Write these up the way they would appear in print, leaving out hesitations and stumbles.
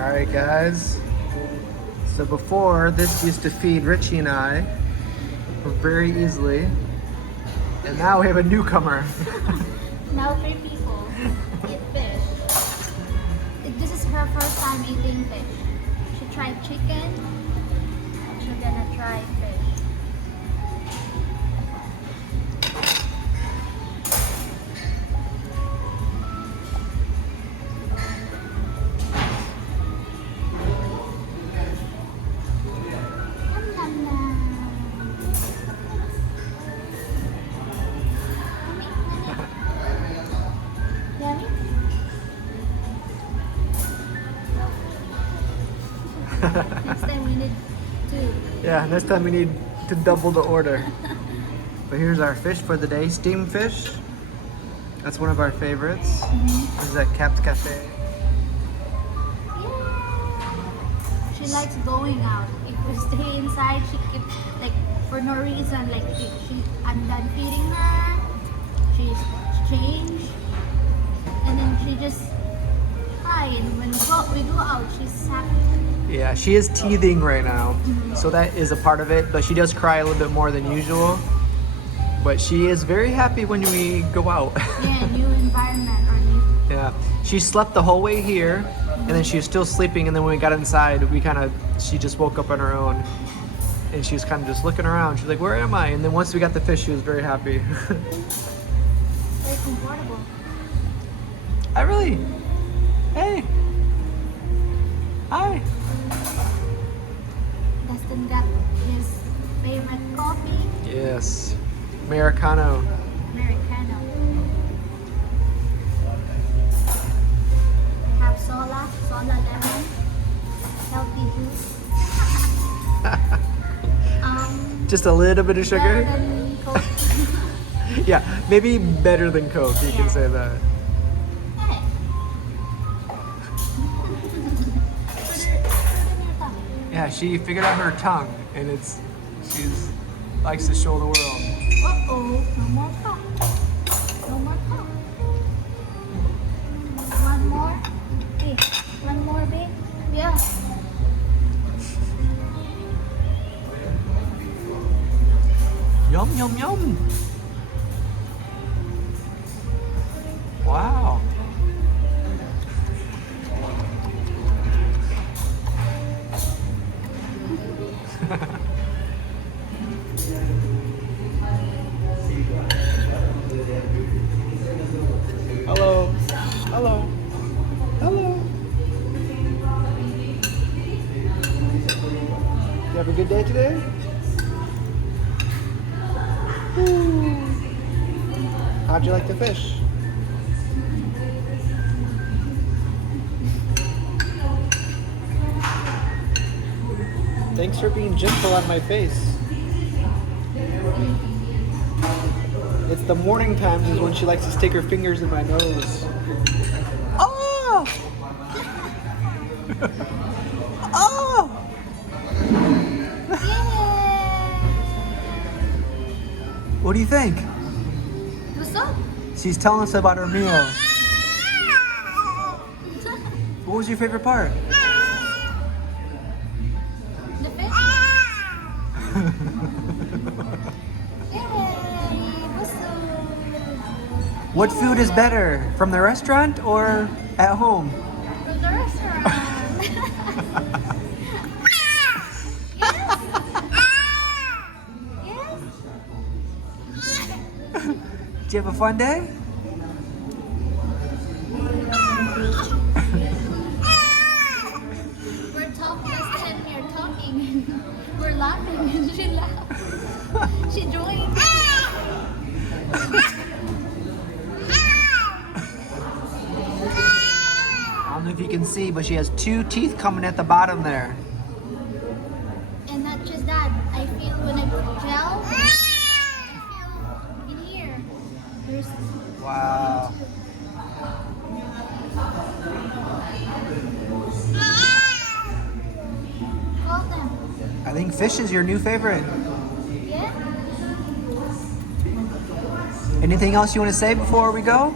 Alright guys, so before this used to feed Richie and I very easily, and now we have a newcomer. Now 3 people eat fish. This is her first time eating fish. She tried chicken, she's gonna try fish. Next time we need to. Yeah, next time we need to double the order. But here's our fish for the day, steamed fish. That's one of our favorites. This is at Cap's Cafe. Yeah. She likes going out. If we stay inside, she keeps like for no reason. Like if I'm done feeding her, she's changed, and then she just cry. And when we go out, she's happy. Yeah, she is teething right now, so that is a part of it, but she does cry a little bit more than usual. But she is very happy when we go out. Yeah, new environment or new. Yeah, she slept the whole way here, and then she was still sleeping, and then when we got inside, she just woke up on her own, and she was kind of just looking around. She's like, where am I? And then once we got the fish, she was very happy. Very comfortable. Hey. Hi. Dustin got his favorite coffee, Yes, Americano. Americano. We have soda lemon, healthy juice. Just a little bit of sugar. Better than Coke. Yeah, maybe better than Coke, you can say that. Hey. Yeah, she figured out her tongue, and she's likes to show the world. Uh-oh, no more cup. No more cup. One more. Hey, one more, babe. Yeah. Yum, yum, yum. Wow. Hello. Hello. Hello. You have a good day today? How'd you like the fish? Thanks for being gentle on my face. It's the morning times is when she likes to stick her fingers in my nose. Oh! Oh! What do you think? Gusto? She's telling us about her meal. What was your favorite part? The fish? What food is better, from the restaurant or at home? From the restaurant. Yes. Did you have a fun day? We're talking, we're talking. We're laughing and she laughs. She joined. I don't know if you can see, but she has 2 teeth coming at the bottom there. And not just that, I feel when I put gel, I feel in here. There's Wow. call them. I think fish is your new favorite. Yeah? Anything else you want to say before we go?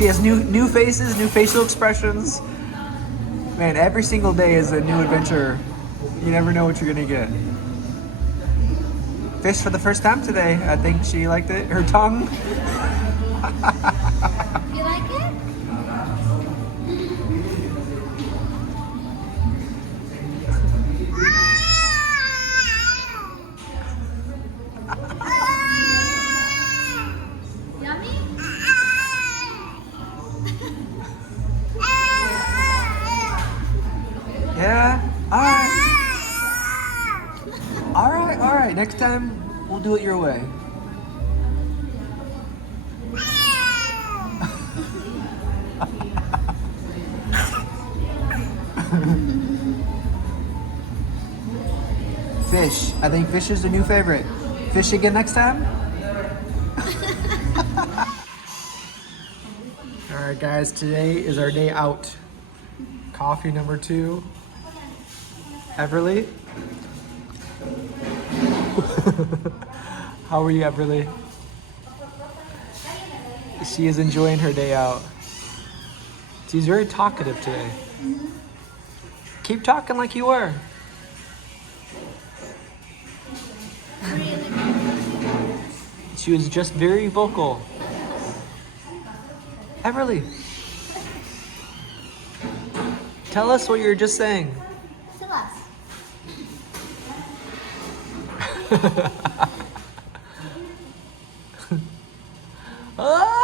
She has new faces, new facial expressions. Man, every single day is a new adventure. You never know what you're gonna get. Fish for the first time today. I think she liked it. Her tongue. You like it? Yummy? Yeah. All right. All right. All right. Next time we'll do it your way. Fish. I think fish is the new favorite. Fish again next time? Alright guys, today is our day out. Coffee number 2. Everly? How are you, Everly? She is enjoying her day out. She's very talkative today. Keep talking like you were. She was just very vocal. Everly, tell us what you were just saying. Tell us. Ah!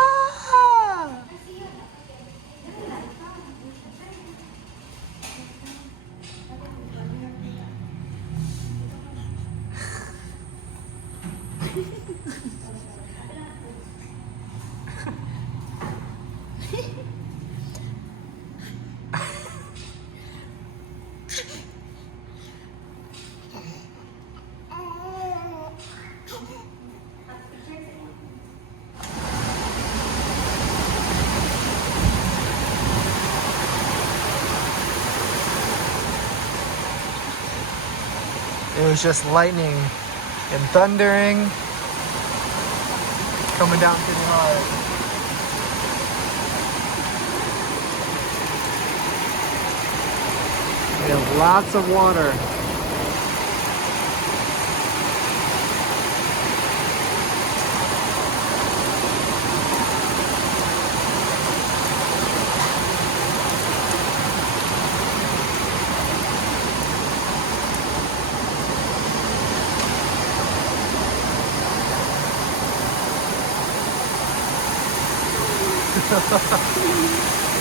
It was just lightning and thundering coming down pretty hard. We have lots of water.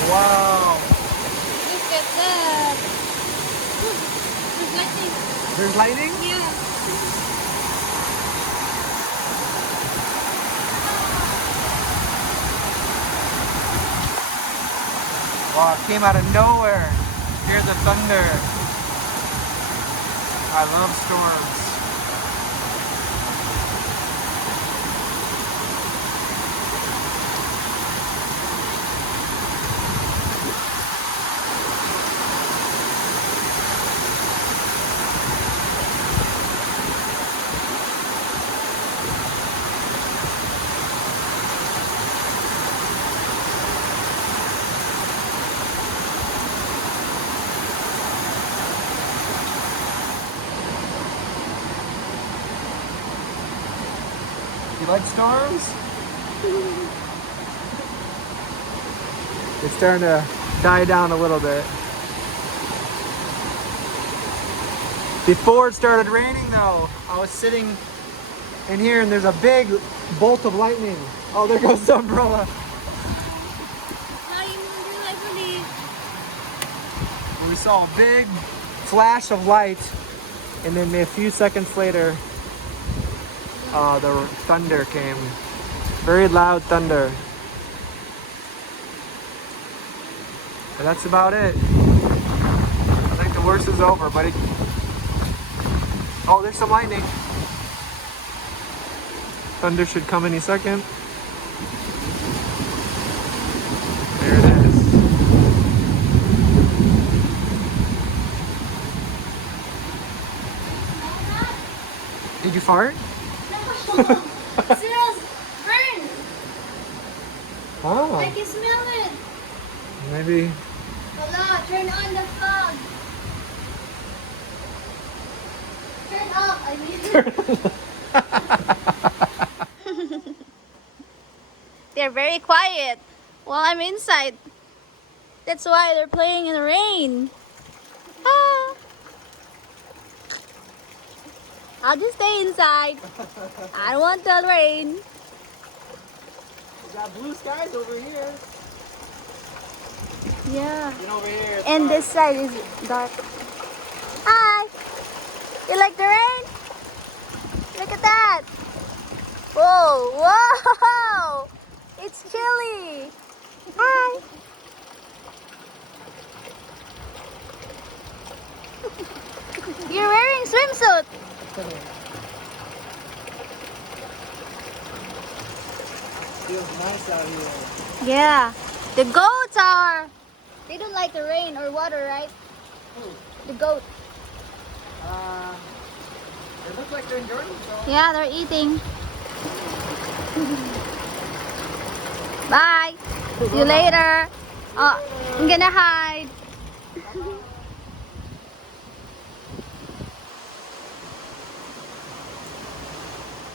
Wow. Look at that. There's lightning. There's lightning? Yeah. Wow, it came out of nowhere. Hear the thunder. I love storms. You like storms? It's starting to die down a little bit. Before it started raining though, I was sitting in here and there's a big bolt of lightning. Oh, there goes the umbrella. We saw a big flash of light and then a few seconds later, the thunder came. Very loud thunder. But that's about it. I think the worst is over, but oh, there's some lightning. Thunder should come any second. There it is. Did you fart? It smells burnt. Oh. I can smell maybe. Hello, turn on the fog. Turn off, I mean. They're very quiet while I'm inside. That's why they're playing in the rain. Ah. I'll just stay inside. I don't want the rain. We got blue skies over here. Yeah. And over here. And this side is dark. Hi. You like the rain? Look at that. Whoa, whoa. It's chilly. Hi. You're wearing swimsuit. Feels nice out here. Yeah. The goats are. They don't like the rain or water, right? The goat. They look like they're enjoying themselves. Yeah, they're eating. Bye. See you later. Oh, I'm gonna hide.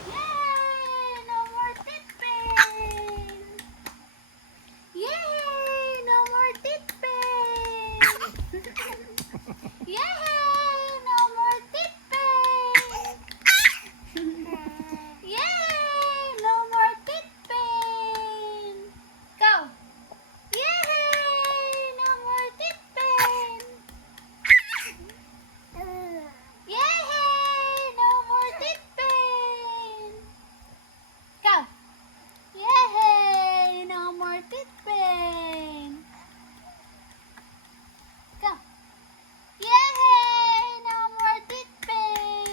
Yay! No more tipping! Yay! No more tipping! Yay! No more tipping! Yay! No more tipping! Go! Yay! No more tipping! Yay! No more tipping! Go! Yay! No more tipping! Go! Yay! No more tipping!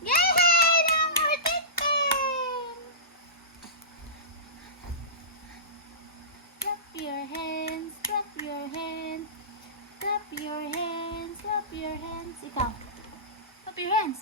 Yay! No more tipping! Clap your hands, clap your hands, clap your hands, clap your hands. Ikaw. Clap your hands.